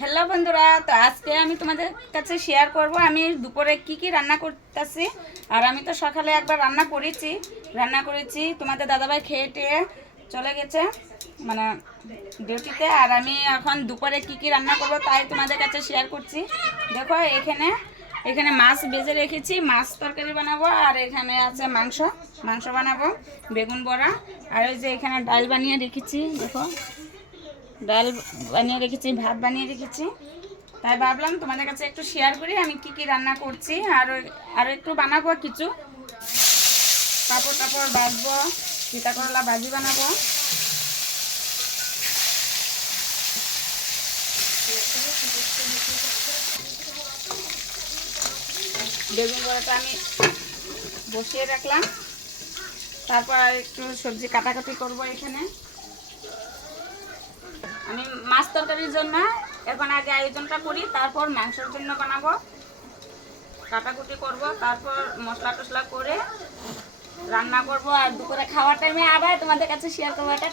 Hello বন্ধুরা, তো আজকে আমি তোমাদের কাছে শেয়ার করব আমি দুপুরে কি রান্না করতেছি। আর আমি তো সকালে একবার রান্না করেছি তোমাদের দাদাভাই খেয়ে টেয়ে চলে গেছে মানে ডিউটিতে। আর আমি এখন দুপুরে কি রান্না করব তাই তোমাদের কাছে শেয়ার করছি। দেখো এখানে এখানে মাছ ভেজে রেখেছি, মাছ তরকারি বানাবো। আর এখানে আছে মাংস বানাবো, বেগুন বড়া। আর ওই যে এখানে ডাল বানিয়ে রেখেছি, দেখো ডাল বানিয়ে রেখেছি, ভাত বানিয়ে রেখেছি। তাই ভাবলাম তোমাদের কাছে একটু শেয়ার করি আমি কি রান্না করছি। আর একটু বানাবো, কিছু পাঁপড় টাপড় ভাজবো, চিতা করলা ভাজি বানাবো। বেগুন বড়াটা আমি বসিয়ে রাখলাম, তারপর আর একটু সবজি কাটাকাটি করবো। এখানে আমি মাছ তরকারির জন্য এখন আগে আয়োজনটা করি, তারপর মাংসের জন্য বানাবো, কাটাকুটি করব, তারপর মশলা টশলা করে রান্না করব। আর দুপুরে খাওয়ার টাইমে আবার তোমাদের কাছে শেয়ার করবো। এটা